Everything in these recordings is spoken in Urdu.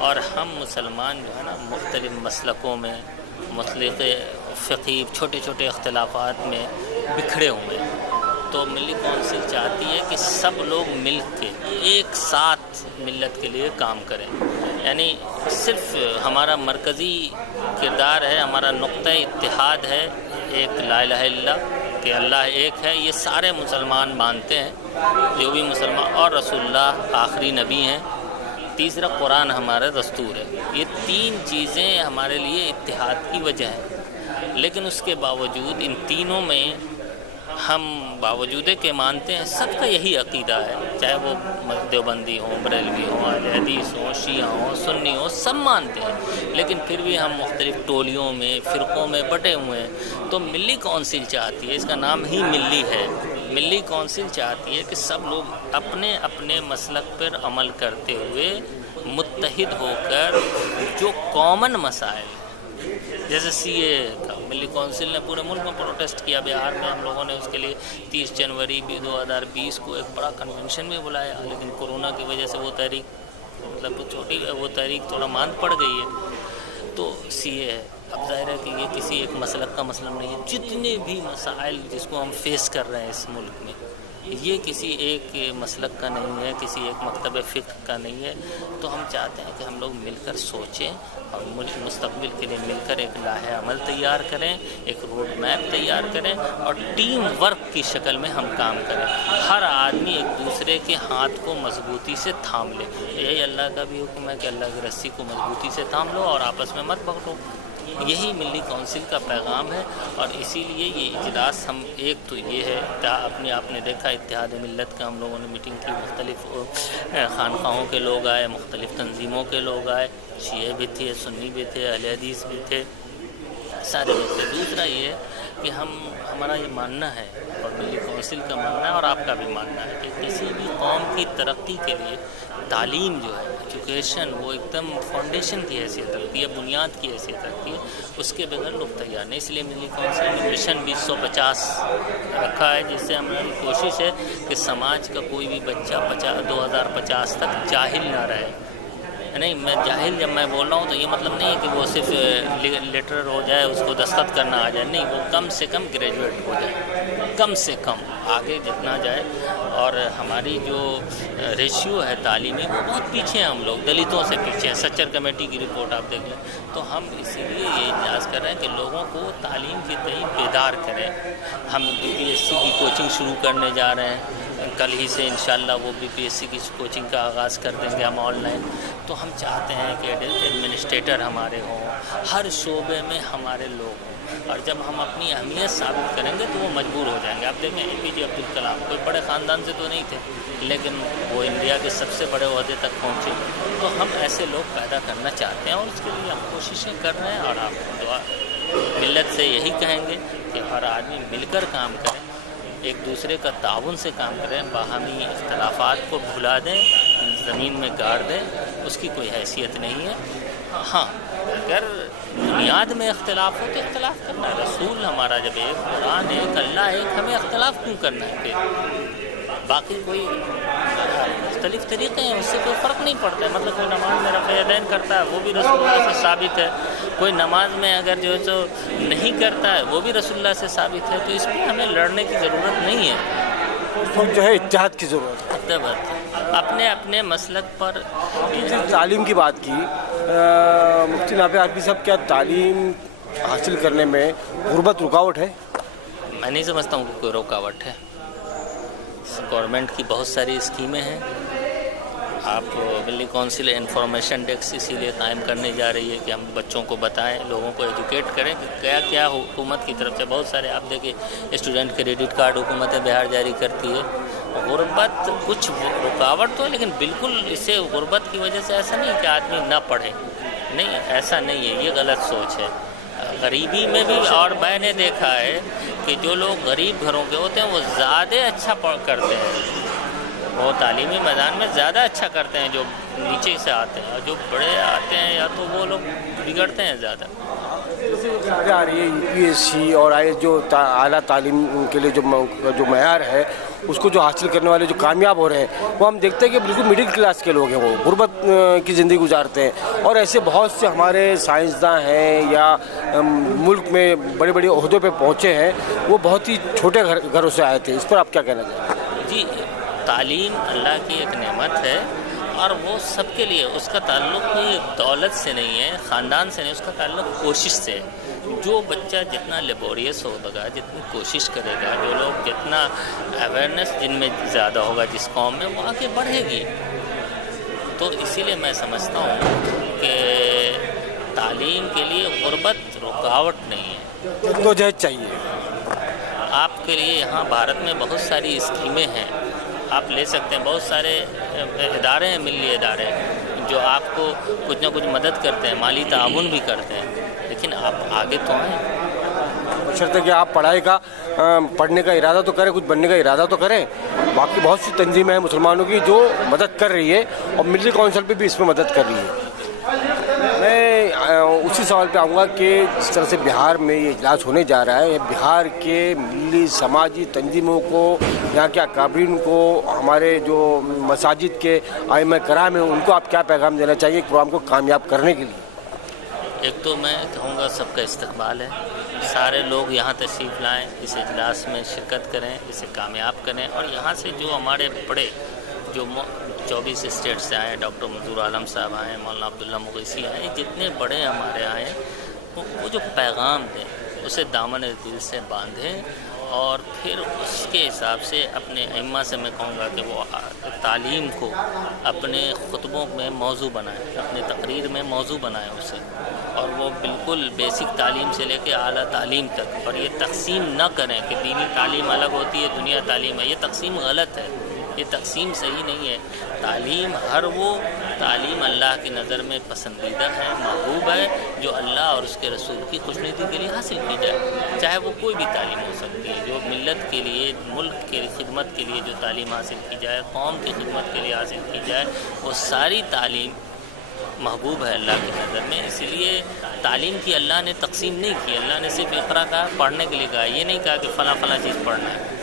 اور ہم مسلمان جو ہے نا مختلف مسلکوں میں مختلف فقہی چھوٹے چھوٹے اختلافات میں بکھرے ہوئے ہیں، تو ملی کونسل چاہتی ہے کہ سب لوگ مل کے ایک ساتھ ملت کے لیے کام کریں. یعنی صرف ہمارا مرکزی کردار ہے، ہمارا نقطہ اتحاد ہے ایک لا الہ الا اللہ کہ اللہ ایک ہے. یہ سارے مسلمان مانتے ہیں، جو بھی مسلمان، اور رسول اللہ آخری نبی ہیں. تیسرا قرآن ہمارا دستور ہے. یہ تین چیزیں ہمارے لیے اتحاد کی وجہ ہیں. لیکن اس کے باوجود ان تینوں میں ہم باوجود کہ مانتے ہیں سب کا یہی عقیدہ ہے، چاہے وہ دیوبندی ہوں، بریلوی ہوں، اہل حدیث ہوں، شیعہ ہوں، سنی ہوں، سب مانتے ہیں، لیکن پھر بھی ہم مختلف ٹولیوں میں فرقوں میں بٹے ہوئے ہیں. تو ملی کونسل چاہتی ہے، اس کا نام ہی ملی ہے، ملی کونسل چاہتی ہے کہ سب لوگ اپنے اپنے مسلک پر عمل کرتے ہوئے متحد ہو کر جو کامن مسائل جیسے سی اے کا ملی کونسل نے پورے ملک میں پروٹیسٹ کیا. بہار میں ہم لوگوں نے اس کے لیے 30 جنوری 2020 کو ایک بڑا کنونشن بھی بلایا، لیکن کورونا کی وجہ سے وہ تحریک تھوڑا ماند پڑ گئی ہے. تو سی اے ہے. اب ظاہر ہے کہ یہ کسی ایک مسلک کا مسئلہ نہیں ہے. جتنے بھی مسائل جس کو ہم فیس کر رہے ہیں اس ملک میں، یہ کسی ایک مسلک کا نہیں ہے، کسی ایک مکتب فقہ کا نہیں ہے. تو ہم چاہتے ہیں کہ ہم لوگ مل کر سوچیں اور ملک مستقبل کے لیے مل کر ایک لاہ عمل تیار کریں، ایک روڈ میپ تیار کریں اور ٹیم ورک کی شکل میں ہم کام کریں. ہر آدمی ایک دوسرے کے ہاتھ کو مضبوطی سے تھام لے. یہی اللہ کا بھی حکم ہے کہ اللہ کی رسی کو مضبوطی سے تھام لو اور آپس میں مت پکڑو. یہی ملی کونسل کا پیغام ہے. اور اسی لیے یہ اجلاس ہم ایک تو یہ ہے آپ نے دیکھا اتحاد ملت کا ہم لوگوں نے میٹنگ کی، مختلف خانقاہوں کے لوگ آئے، مختلف تنظیموں کے لوگ آئے، شیعہ بھی تھے، سنی بھی تھے، اہل حدیث بھی تھے، سارے لوگ تھے. دوسرا یہ کہ ہمارا یہ ماننا ہے اور ملی کونسل کا ماننا ہے اور آپ کا بھی ماننا ہے کہ کسی بھی قوم کی ترقی کے لیے تعلیم جو ہے، ایجوکیشن، وہ ایک دم فاؤنڈیشن کی حیثیت رکھتی ہے، بنیاد کی حیثیت رکھتی ہے. اس کے بغیر لوگ تیار نہیں. اس لیے ملی کونسل نے مشن 2050 رکھا ہے، جس سے ہماری کوشش ہے کہ سماج کا کوئی بھی بچہ 2050 تک جاہل نہ رہے. نہیں، میں جاہل جب میں بول رہا ہوں تو یہ مطلب نہیں ہے کہ وہ صرف لیٹر ہو جائے، اس کو دستخط کرنا آ جائے. نہیں، وہ کم سے کم گریجویٹ ہو جائے، کم سے کم آگے جتنا جائے. اور ہماری جو ریشیو ہے تعلیمی وہ بہت پیچھے ہیں، ہم لوگ دلتوں سے پیچھے ہیں. سچر کمیٹی کی رپورٹ آپ دیکھ لیں. تو ہم اسی لیے یہ اجلاس کر رہے ہیں کہ لوگوں کو تعلیم کی تئیں بیدار کریں. ہم BPSC کی کوچنگ شروع کرنے جا رہے ہیں، کل ہی سے انشاءاللہ وہ BPSC کی کوچنگ کا آغاز کر دیں گے ہم آن لائن. تو ہم چاہتے ہیں کہ ایڈمنسٹریٹر ہمارے ہوں، ہر شعبے میں ہمارے لوگ ہوں. اور جب ہم اپنی اہمیت ثابت کریں گے تو وہ مجبور ہو جائیں گے. آپ دیکھیں APJ عبدالکلام کوئی بڑے خاندان سے تو نہیں تھے، لیکن وہ انڈیا کے سب سے بڑے عہدے تک پہنچے. تو ہم ایسے لوگ پیدا کرنا چاہتے ہیں اور اس کے لیے ہم کوششیں کر رہے ہیں. اور آپ دعا ملت سے یہی کہیں گے کہ ہر آدمی مل کر کام کریں، ایک دوسرے کا تعاون سے کام کریں، باہمی اختلافات کو بھلا دیں، زمین میں گاڑ دیں. اس کی کوئی حیثیت نہیں ہے. ہاں، اگر بنیاد میں اختلاف ہو تو اختلاف کرنا ہے. رسول ہمارا جب ایک، قرآن ایک، اللہ ایک، ہمیں اختلاف کیوں کرنا ہے؟ پھر باقی کوئی مختلف طریقے ہیں، اس سے کوئی فرق نہیں پڑتا ہے. مطلب کوئی نماز میں رفع یدین کرتا ہے وہ بھی رسول اللہ سے ثابت ہے، کوئی نماز میں اگر جو ہے تو نہیں کرتا ہے وہ بھی رسول اللہ سے ثابت ہے. تو اس میں ہمیں لڑنے کی ضرورت نہیں ہے. جو ہے اتحاد کی ضرورت ہے. اپنے اپنے مسلک پر. تعلیم کی بات کی، مفتی نافع عارفی صاحب، کیا تعلیم حاصل کرنے میں غربت رکاوٹ ہے؟ میں نہیں سمجھتا ہوں کہ کوئی رکاوٹ ہے. گورنمنٹ کی بہت ساری اسکیمیں ہیں. آپ ملی کونسل انفارمیشن ڈیسک اسی لیے قائم کرنے جا رہی ہے کہ ہم بچوں کو بتائیں، لوگوں کو ایجوکیٹ کریں کہ کیا کیا حکومت کی طرف سے بہت سارے. آپ دیکھیں اسٹوڈنٹ کریڈٹ کارڈ حکومت بہار جاری کرتی ہے. غربت کچھ رکاوٹ تو ہے، لیکن بالکل اس سے غربت کی وجہ سے ایسا نہیں کہ آدمی نہ پڑھے. نہیں، ایسا نہیں ہے، یہ غلط سوچ ہے. غریبی میں بھی، اور میں نے دیکھا ہے کہ جو لوگ غریب گھروں کے ہوتے ہیں وہ زیادہ اچھا کرتے ہیں. وہ تعلیمی میدان میں زیادہ اچھا کرتے ہیں جو نیچے سے آتے ہیں، اور جو بڑے آتے ہیں یا تو وہ لوگ بگڑتے ہیں زیادہ۔ آ رہی ہے UPSC اور جو اعلیٰ تعلیم کے لیے جو معیار ہے اس کو جو حاصل کرنے والے جو کامیاب ہو رہے ہیں وہ ہم دیکھتے ہیں کہ بالکل مڈل کلاس کے لوگ ہیں، وہ غربت کی زندگی گزارتے ہیں، اور ایسے بہت سے ہمارے سائنسداں ہیں یا ملک میں بڑے بڑے عہدوں پہ پہنچے ہیں، وہ بہت ہی چھوٹے گھروں سے آئے تھے۔ اس پر آپ کیا کہنا چاہیں گے؟ جی، تعلیم اللہ کی ایک نعمت ہے، اور وہ سب کے لیے، اس کا تعلق کوئی دولت سے نہیں ہے، خاندان سے نہیں، اس کا تعلق کوشش سے ہے۔ جو بچہ جتنا لیبوریس ہوگا، جتنی کوشش کرے گا، جو لوگ جتنا اویئرنیس جن میں زیادہ ہوگا جس قوم میں، وہ آگے بڑھے گی۔ تو اسی لیے میں سمجھتا ہوں کہ تعلیم کے لیے غربت رکاوٹ نہیں ہے، جدوجہد چاہیے۔ آپ کے لیے یہاں بھارت میں بہت ساری اسکیمیں ہیں، آپ لے سکتے ہیں، بہت سارے ادارے ہیں، ملی ادارے جو آپ کو کچھ نہ کچھ مدد کرتے ہیں، مالی تعاون بھی کرتے ہیں، لیکن آپ آگے تو آئیں۔ بشرطے کہ آپ پڑھنے کا ارادہ تو کریں، کچھ بننے کا ارادہ تو کریں۔ باقی بہت سی تنظیمیں ہیں مسلمانوں کی جو مدد کر رہی ہے، اور ملی کونسل بھی اس میں مدد کر رہی ہے۔ میں اسی سوال پہ آؤں گا کہ جس طرح سے بہار میں یہ اجلاس ہونے جا رہا ہے، بہار کے ملی سماجی تنظیموں کو، یہاں کے اکابرین کو، ہمارے جو مساجد کے ائمہ کرام ہیں، ان کو آپ کیا پیغام دینا چاہیے پروگرام کو کامیاب کرنے کے لیے؟ ایک تو میں کہوں گا سب کا استقبال ہے، سارے لوگ یہاں تشریف لائیں، اس اجلاس میں شرکت کریں، اسے کامیاب کریں، اور یہاں سے جو ہمارے بڑے جو 24 اسٹیٹ سے آئے، ڈاکٹر منظور عالم صاحب آئے، مولانا عبداللہ مغیثی آئے، جتنے بڑے ہمارے آئے ہیں، وہ جو پیغام دیں اسے دامن دل سے باندھیں، اور پھر اس کے حساب سے اپنے ائمہ سے میں کہوں گا کہ وہ تعلیم کو اپنے خطبوں میں موضوع بنائیں، اپنی تقریر میں موضوع بنائیں اسے، اور وہ بالکل بیسک تعلیم سے لے کے اعلیٰ تعلیم تک، اور یہ تقسیم نہ کریں کہ دینی تعلیم الگ ہوتی ہے، دنیا تعلیم ہے، یہ تقسیم غلط ہے، یہ تقسیم صحیح نہیں ہے۔ تعلیم تعلیم اللہ کی نظر میں پسندیدہ ہے، محبوب ہے، جو اللہ اور اس کے رسول کی خوشنودی کے لیے حاصل کی جائے، چاہے وہ کوئی بھی تعلیم ہو سکتی ہے، جو ملت کے لیے، ملک کی خدمت کے لیے جو تعلیم حاصل کی جائے، قوم کی خدمت کے لیے حاصل کی جائے، وہ ساری تعلیم محبوب ہے اللہ کی نظر میں۔ اسی لیے تعلیم کی اللہ نے تقسیم نہیں کی، اللہ نے صرف اقرا کہا، پڑھنے کے لیے کہا، یہ نہیں کہا کہ فلاں چیز پڑھنا ہے۔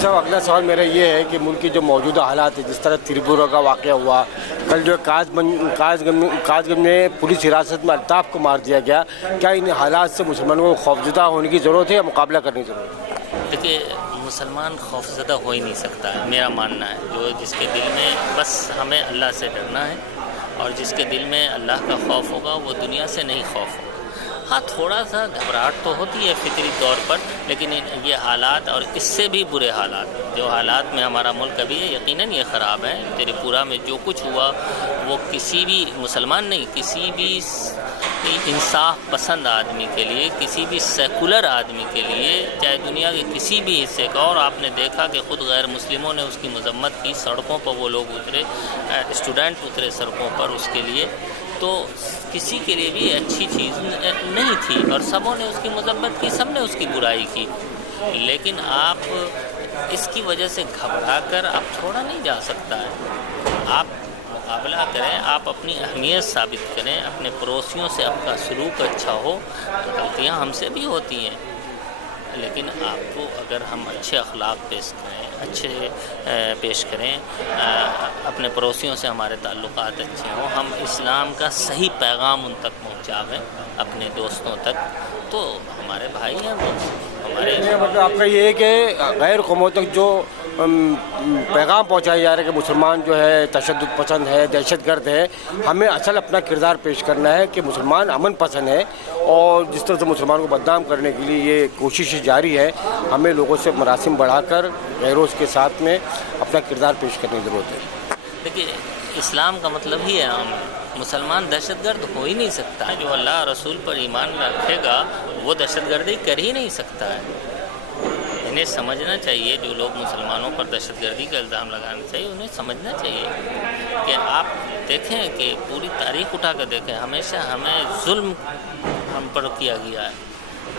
صاحب اگلا سوال میرا یہ ہے کہ ملک کی جو موجودہ حالات ہے، جس طرح تریپورہ کا واقعہ ہوا، کل جو کاز گنج میں پولیس حراست میں الطاف کو مار دیا گیا، کیا ان حالات سے مسلمانوں کو خوفزدہ ہونے کی ضرورت ہے یا مقابلہ کرنے کی ضرورت ہے؟ دیکھیے، مسلمان خوفزدہ ہو ہی نہیں سکتا ہے، میرا ماننا ہے۔ جس کے دل میں بس ہمیں اللہ سے ڈرنا ہے، اور جس کے دل میں اللہ کا خوف ہوگا وہ دنیا سے نہیں خوف ہوگا۔ ہاں، تھوڑا سا گھبراہٹ تو ہوتی ہے فطری طور پر، لیکن یہ حالات اور اس سے بھی برے حالات جو حالات میں ہمارا ملک ابھی ہے، یقیناً یہ خراب ہے۔ تریپورہ میں جو کچھ ہوا وہ کسی بھی مسلمان نہیں، کسی بھی انصاف پسند آدمی کے لیے، کسی بھی سیکولر آدمی کے لیے، چاہے دنیا کے کسی بھی حصے کا، اور آپ نے دیکھا کہ خود غیر مسلموں نے اس کی مذمت کی، سڑکوں پر وہ لوگ اترے، اسٹوڈنٹ اترے سڑکوں پر اس کے لیے، تو کسی کے لیے بھی اچھی چیز نہیں تھی، اور سبوں نے اس کی مذمت کی، سب نے اس کی برائی کی۔ لیکن آپ اس کی وجہ سے گھبرا کر آپ چھوڑا نہیں جا سکتا ہے، آپ مقابلہ کریں، آپ اپنی اہمیت ثابت کریں، اپنے پڑوسیوں سے آپ کا سلوک اچھا ہو۔ غلطیاں ہم سے بھی ہوتی ہیں، لیکن آپ کو اگر ہم اچھے اخلاق پیش کریں، اپنے پڑوسیوں سے ہمارے تعلقات اچھے ہوں، ہم اسلام کا صحیح پیغام ان تک پہنچاویں اپنے دوستوں تک، تو ہمارے بھائی ہیں وہ ہمارے۔ مطلب آپ کا یہ ہے کہ غیر قوموں تک جو پیغام پہنچایا جا رہا ہے کہ مسلمان جو ہے تشدد پسند ہے، دہشت گرد ہے، ہمیں اصل اپنا کردار پیش کرنا ہے کہ مسلمان امن پسند ہے، اور جس طرح سے مسلمانوں کو بدنام کرنے کے لیے یہ کوشش جاری ہے، ہمیں لوگوں سے مراسم بڑھا کر غیروں کے ساتھ میں اپنا کردار پیش کرنے کی ضرورت ہے۔ دیکھیے، اسلام کا مطلب ہی ہے مسلمان دہشت گرد ہو ہی نہیں سکتا ہے، جو اللہ رسول پر ایمان رکھے گا وہ دہشت گردی کر ہی نہیں سکتا ہے۔ انہیں سمجھنا چاہیے، جو لوگ مسلمانوں پر دہشت گردی کا الزام لگانا چاہیے، انہیں سمجھنا چاہیے کہ آپ دیکھیں کہ پوری تاریخ اٹھا کر دیکھیں، ہمیشہ ہمیں ظلم ہم پر کیا گیا ہے،